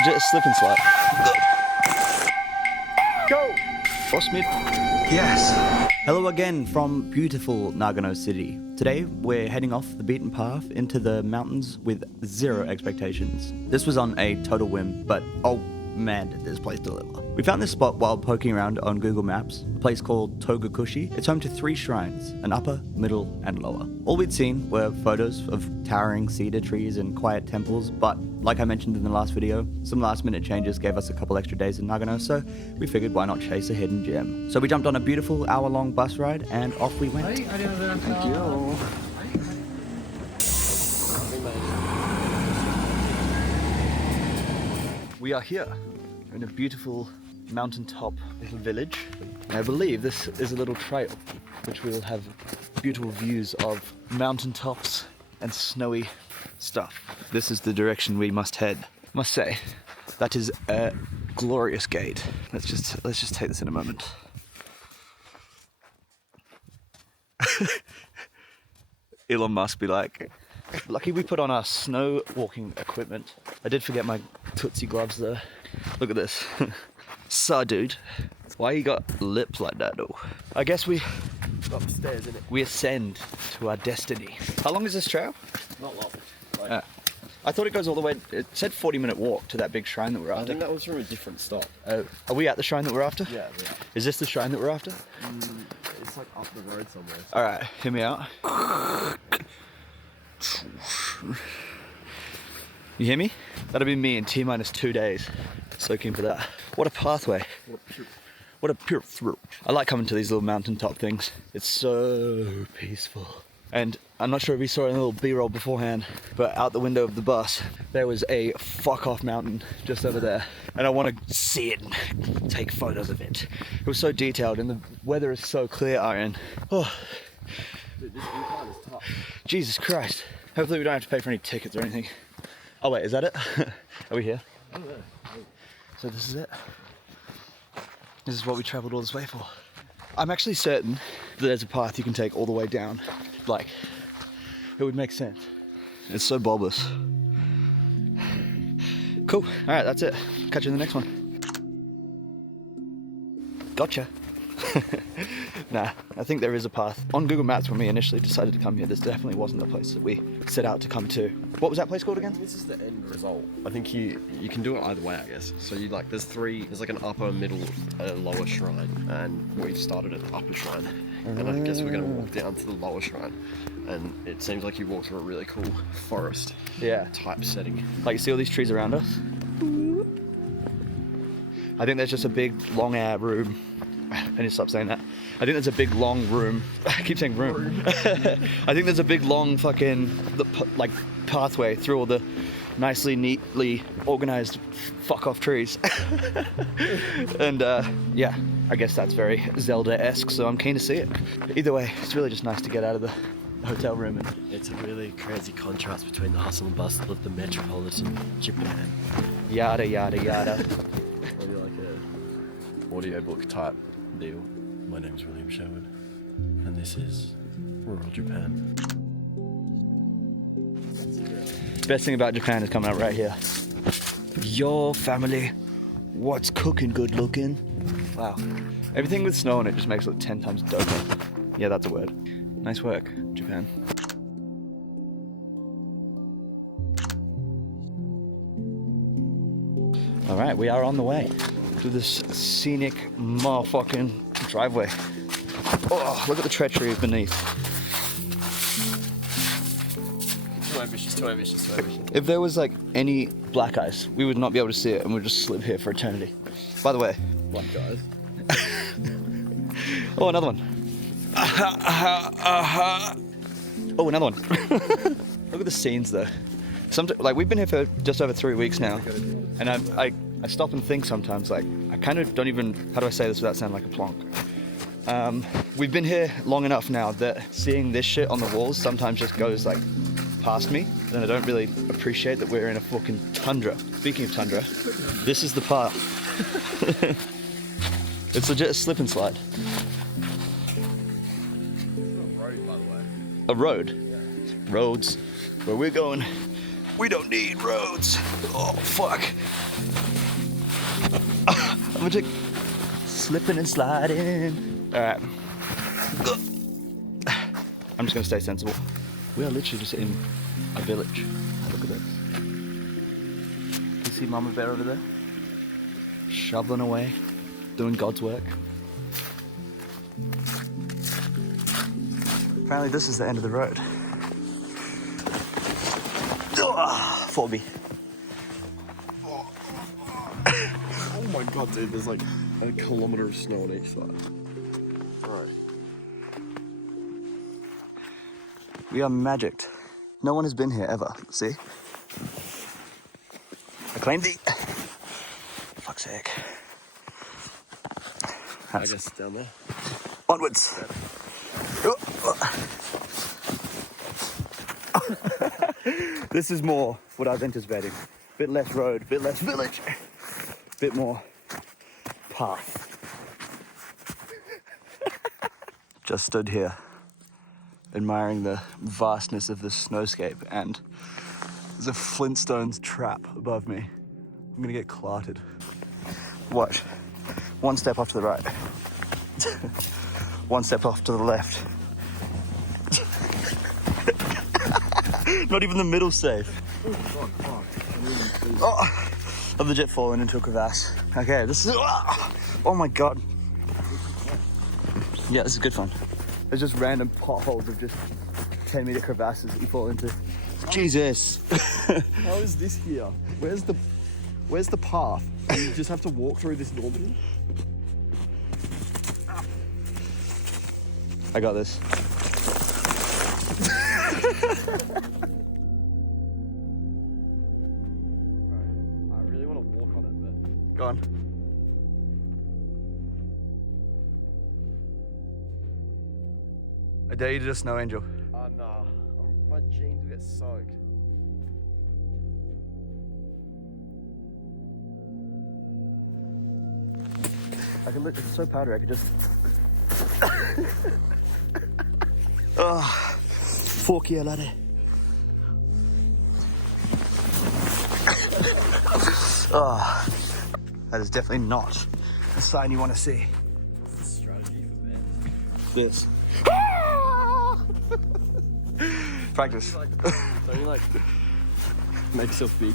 legit a slip and slide. Go! Osmid. Yes. Hello again from beautiful Nagano City. Today we're heading off the beaten path into the mountains with zero expectations. This was on a total whim, but oh man did this place deliver. We found this spot while poking around on Google Maps, a place called Togakushi. It's home to 3 shrines, an upper, middle, and lower. All we'd seen were photos of towering cedar trees and quiet temples, but like I mentioned in the last video, some last minute changes gave us a couple extra days in Nagano, so we figured why not chase a hidden gem. So we jumped on a beautiful hour-long bus ride and off we went. Thank you. We are here in a beautiful mountaintop little village, and I believe this is a little trail which will have beautiful views of mountaintops and snowy stuff. This is the direction we must head. Must say, that is a glorious gate. Let's just take this in a moment. Elon Musk be like, lucky we put on our snow walking equipment. I did forget my Tootsie gloves though. Look at this. Saw dude. Why you got lips like that though? I guess we Upstairs, isn't it? we ascend to our destiny. How long is this trail? Not long. Like, I thought it goes all the way. It said 40-minute walk to that big shrine that we're after. I think that was from a different stop. Oh, are we at the shrine that we're after? Yeah. Is this the shrine that we're after? It's like up the road somewhere. All right, hear me out. You hear me? That'll be me in T-minus 2 days. So keen for that. What a pathway. What a pure through. I like coming to these little mountaintop things. It's so peaceful. And I'm not sure if you saw it in a little B-roll beforehand, but out the window of the bus, there was a fuck-off mountain just over there. And I want to see it and take photos of it. It was so detailed and the weather is so clear, Aaron. Oh. Dude, this incline is tough. Jesus Christ. Hopefully we don't have to pay for any tickets or anything. Oh wait, is that it? Are we here? I don't know. So this is it. This is what we traveled all this way for. I'm actually certain that there's a path you can take all the way down. Like, it would make sense. It's so bulbous. Cool, all right, that's it. Catch you in the next one. Gotcha. Nah, I think there is a path. On Google Maps when we initially decided to come here, this definitely wasn't the place that we set out to come to. What was that place called again? This is the end result. I think you can do it either way, I guess. So you like, there's like an upper, middle, and a lower shrine, and we've started at the upper shrine, and I guess we're gonna walk down to the lower shrine, and it seems like you walk through a really cool forest type setting. Like, you see all these trees around us? I think there's just a big long room. I need to stop saying that. I think there's a big long room. I keep saying room. I think there's a big long fucking like pathway through all the nicely, neatly organized fuck off trees. And yeah, I guess that's very Zelda-esque, so I'm keen to see it. Either way, it's really just nice to get out of the hotel room. And It's a really crazy contrast between the hustle and bustle of the metropolitan Japan. yada yada yada. Maybe like a audiobook type deal. My name's William Sherwood, and this is rural Japan. Best thing about Japan is coming up right here. Your family, what's cooking good looking? Wow. Everything with snow on it just makes it look 10 times doper. Yeah, that's a word. Nice work, Japan. All right, we are on the way to this scenic motherfucking driveway. Oh, look at the treachery beneath. Too ambitious, too ambitious, too ambitious. If there was like any black ice, we would not be able to see it and we'd just slip here for eternity. By the way. Black guys. Oh, another one. Oh, another one. Look at the scenes though. Like, we've been here for just over 3 weeks now. And I stop and think sometimes, like, I kind of don't even, how do I say this without sounding like a plonk? We've been here long enough now that seeing this shit on the walls sometimes just goes like past me, and I don't really appreciate that we're in a fucking tundra. Speaking of tundra, this is the path. It's legit a slip and slide. A road, by the way. A road? Yeah. Roads. Where we're going We don't need roads. Oh, fuck. I'm just slipping and sliding. All right. I'm just gonna stay sensible. We are literally just in a village. Look at this. You see Mama Bear over there? Shoveling away, doing God's work. Apparently this is the end of the road. For me. Oh my god, dude, there's like a kilometre of snow on each side. Right. We are magicked. No one has been here ever. See? I claimed thee. Fuck's sake. I guess it's down there. Onwards. This is more what I was anticipating. Bit less road, bit less village, bit more path. Just stood here, admiring the vastness of the snowscape, and there's a Flintstones trap above me. I'm gonna get clarted. Watch. One step off to the right. One step off to the left. Not even the middle safe. Oh, I've legit fallen into a crevasse. Okay, this is... Oh my god. Yeah, this is good fun. There's just random potholes of just 10-meter crevasses that you fall into. Jesus. How is this here? Where's the path? You just have to walk through this normally? I got this. I really want to walk on it, but... Go on. I dare you to just snow angel. Oh, nah. My jeans will get soaked. I can look, it's so powdery, I could just... Oh, forky a laddie. Oh, that is definitely not a sign you want to see. Strategy for men. This. Practice. Don't you like make yourself big?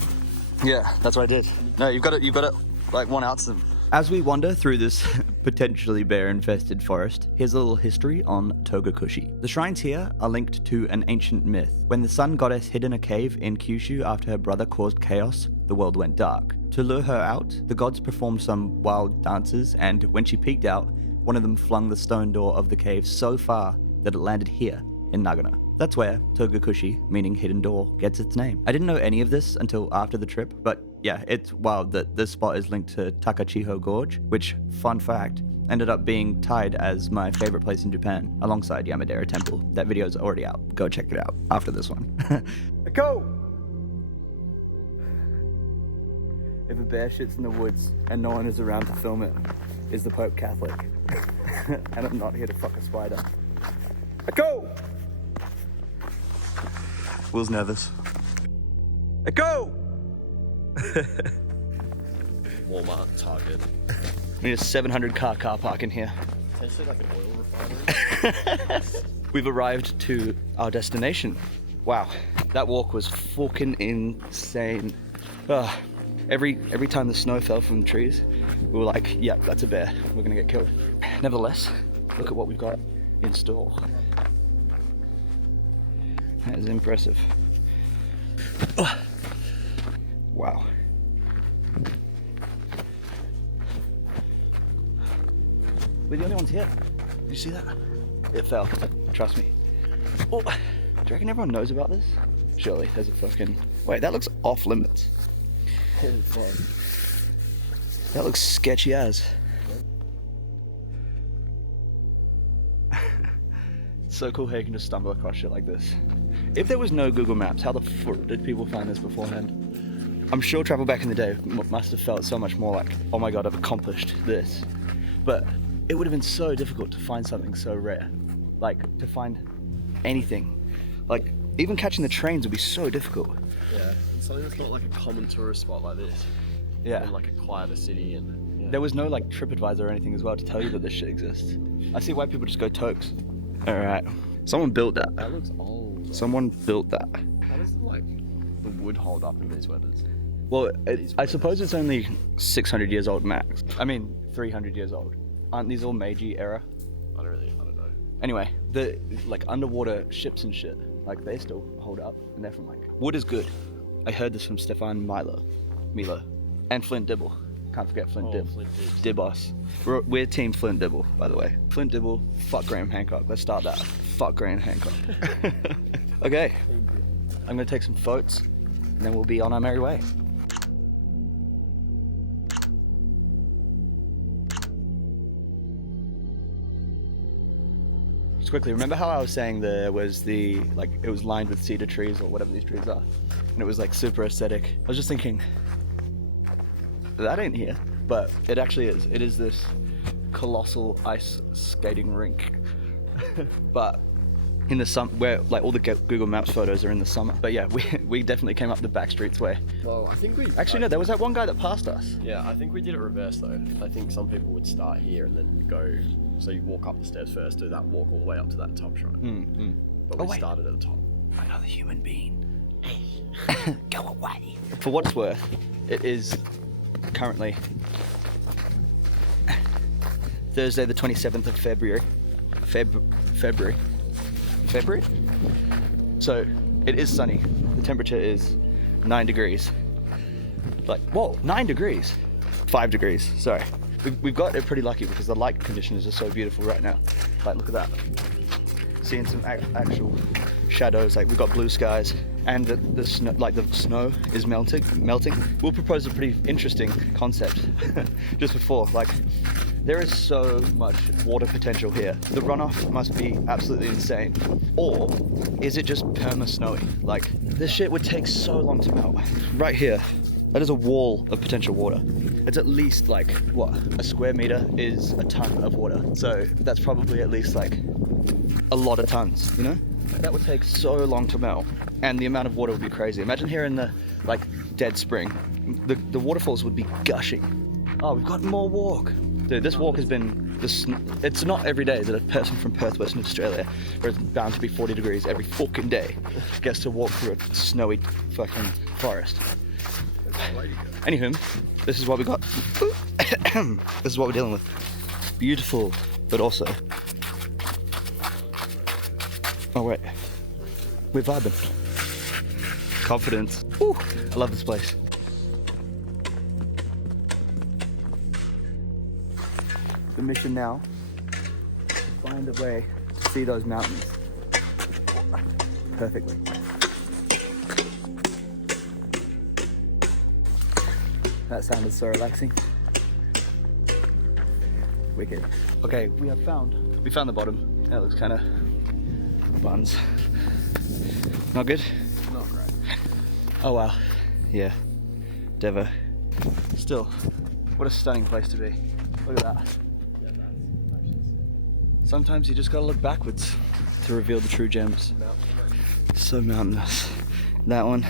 Yeah, that's what I did. No, you've got to like 1 ounce them. As we wander through this potentially bear-infested forest, here's a little history on Togakushi. The shrines here are linked to an ancient myth. When the sun goddess hid in a cave in Kyushu after her brother caused chaos, the world went dark. To lure her out, the gods performed some wild dances, and when she peeked out, one of them flung the stone door of the cave so far that it landed here in Nagano. That's where Togakushi, meaning hidden door, gets its name. I didn't know any of this until after the trip, but yeah, it's wild that this spot is linked to Takachiho Gorge, which, fun fact, ended up being tied as my favorite place in Japan, alongside Yamadera Temple. That video's already out. Go check it out after this one. Go! If a bear shits in the woods and no one is around to film it, is the Pope Catholic? And I'm not here to fuck a spider. Go! Will's nervous. Go! Walmart, Target. We need a 700 car park in here. Potentially like an oil refinery. We've arrived to our destination. Wow, that walk was fucking insane. Every time the snow fell from the trees, we were like, yep, that's a bear. We're gonna get killed. Nevertheless, look at what we've got in store. That is impressive. Wow. We're the only ones here. Did you see that? It fell. Trust me. Oh, do you reckon everyone knows about this? Surely, there's a fucking... Wait, that looks off limits. That looks sketchy as. So cool how you can just stumble across shit like this. If there was no Google Maps, how the fuck did people find this beforehand? I'm sure travel back in the day must have felt so much more like, oh my god, I've accomplished this. But it would have been so difficult to find something so rare. Like, to find anything. Like, even catching the trains would be so difficult. Yeah, something that's not like a common tourist spot like this. Yeah. In like a quieter city and. Yeah. There was no like TripAdvisor or anything as well to tell you that this shit exists. I see why people just go Tokes. All right. Someone built that. That looks old. Someone built that. How does like the wood hold up in these weathers? Well, I suppose it's only 600 years old max. I mean, 300 years old. Aren't these all Meiji era? I don't know. Anyway, the like underwater ships and shit, like they still hold up, and they're from like wood is good. I heard this from Stefan Milo, and Flint Dibble. Can't forget Flint Dib. Flint Dibos. We're team Flint Dibble, by the way. Flint Dibble, fuck Graham Hancock. Let's start that. Fuck Graham Hancock. Okay, I'm gonna take some photos, and then we'll be on our merry way. Just quickly, remember how I was saying there was it was lined with cedar trees or whatever these trees are, and it was like super aesthetic. I was just thinking, that ain't here, but it actually is. It is this colossal ice skating rink, but in the summer, where like all the Google Maps photos are in the summer. But yeah, we definitely came up the back streets way. Well, I think we Actually, no, there was that one guy that passed us. Yeah, I think we did it reverse though. I think some people would start here and then go. So you walk up the stairs first, do that walk all the way up to that top shrine. But we started at the top. Another human being. Go away. For what it's worth, it is currently Thursday the 27th of February. February. So it is sunny. The temperature is 9 degrees. Like, whoa, 9 degrees. 5 degrees, sorry. We've got it pretty lucky because the light conditions are so beautiful right now. Like, look at that. Seeing some actual shadows. Like, we've got blue skies, and the snow is melting. We'll propose a pretty interesting concept just before. Like, there is so much water potential here. The runoff must be absolutely insane. Or is it just perma-snowy? Like, this shit would take so long to melt. Right here, that is a wall of potential water. It's at least like, what, a square meter is a ton of water. So that's probably at least like a lot of tons, you know? That would take so long to melt, and the amount of water would be crazy. Imagine here in the like dead spring, the waterfalls would be gushing. Oh, we've got more walk. Dude, this walk has been, it's not every day that a person from Perth, Western Australia, where it's bound to be 40 degrees every fucking day, gets to walk through a snowy fucking forest. Anywho, this is what we got. This is what we're dealing with. Beautiful, but also... Oh wait, we're vibing. Confidence. Woo, I love this place. The mission now is to find a way to see those mountains perfectly. That sounded so relaxing. Wicked. Okay, we found the bottom. That looks kind of buns. Not good? Not great. Oh wow. Yeah. Devo. Still, what a stunning place to be. Look at that. Yeah, that's Sometimes you just gotta look backwards to reveal the true gems. So mountainous. That one,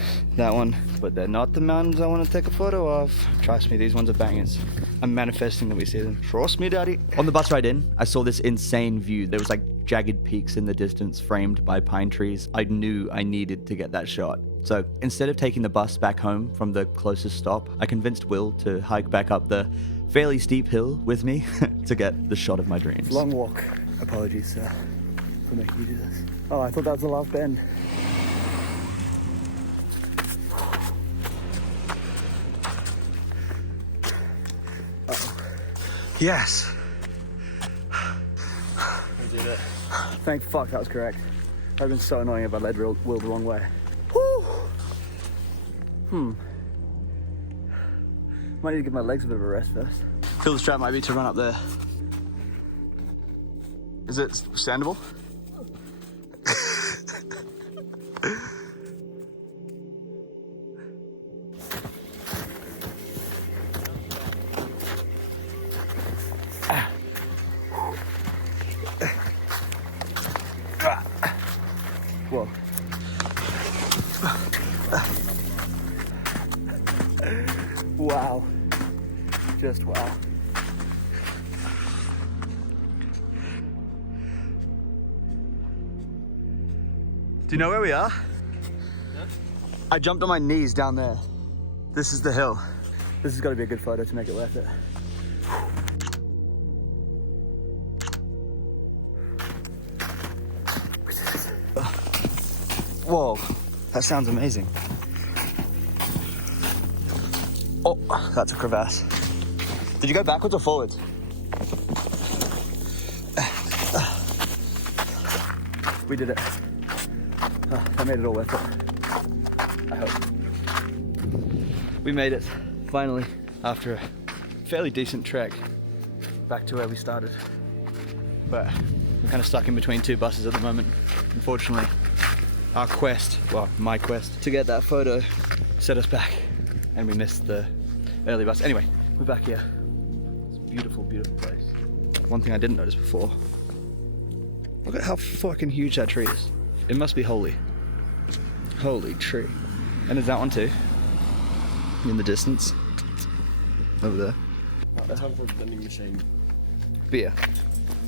but they're not the mountains I want to take a photo of. Trust me, these ones are bangers. I'm manifesting that we see them. Trust me, daddy. On the bus ride in, I saw this insane view. There was like jagged peaks in the distance framed by pine trees. I knew I needed to get that shot. So instead of taking the bus back home from the closest stop, I convinced Will to hike back up the fairly steep hill with me to get the shot of my dreams. Long walk. Apologies, sir, for making you do this. Oh, I thought that was the last bend. Yes! We did it. Thank fuck that was correct. That would have been so annoying if I led Will the wrong way. Whew. Might need to give my legs a bit of a rest first. Feel the strap might be to run up there. Is it standable? Whoa. Wow. Just wow. Do you know where we are? Yeah. I jumped on my knees down there. This is the hill. This has got to be a good photo to make it worth it. Whoa, that sounds amazing. Oh, that's a crevasse. Did you go backwards or forwards? We did it. I made it all worth it. I hope. We made it, finally, after a fairly decent trek back to where we started. But we're kind of stuck in between two buses at the moment, unfortunately. Our quest, well, my quest, to get that photo set us back, and we missed the early bus. Anyway, we're back here. It's a beautiful, beautiful place. One thing I didn't notice before, look at how fucking huge that tree is. It must be holy. Holy tree. And there's that one too, in the distance, over there. That's time for a vending machine. Beer.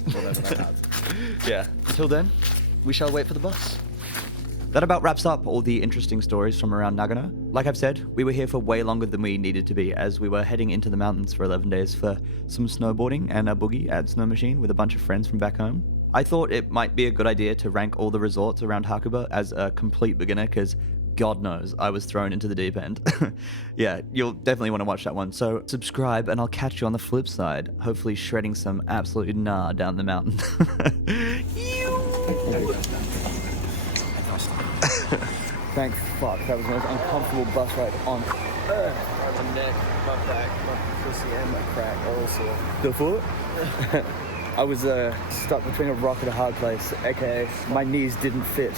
Whatever that has. Yeah, until then, we shall wait for the bus. That about wraps up all the interesting stories from around Nagano. Like I've said, we were here for way longer than we needed to be, as we were heading into the mountains for 11 days for some snowboarding and a boogie at Snow Machine with a bunch of friends from back home. I thought it might be a good idea to rank all the resorts around Hakuba as a complete beginner, because God knows I was thrown into the deep end. Yeah, you'll definitely want to watch that one. So subscribe and I'll catch you on the flip side, hopefully shredding some absolute gnar down the mountain. Thank fuck, that was the most uncomfortable bus ride on earth. My neck, my back, my pussy, and my crack are all sore. The foot? I was stuck between a rock and a hard place, aka my knees didn't fit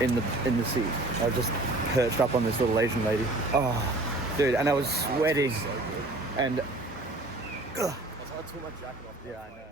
in the seat. I was just perched up on this little Asian lady. Oh, dude, and I was sweating. So good. And I took my jacket off. yeah, I know.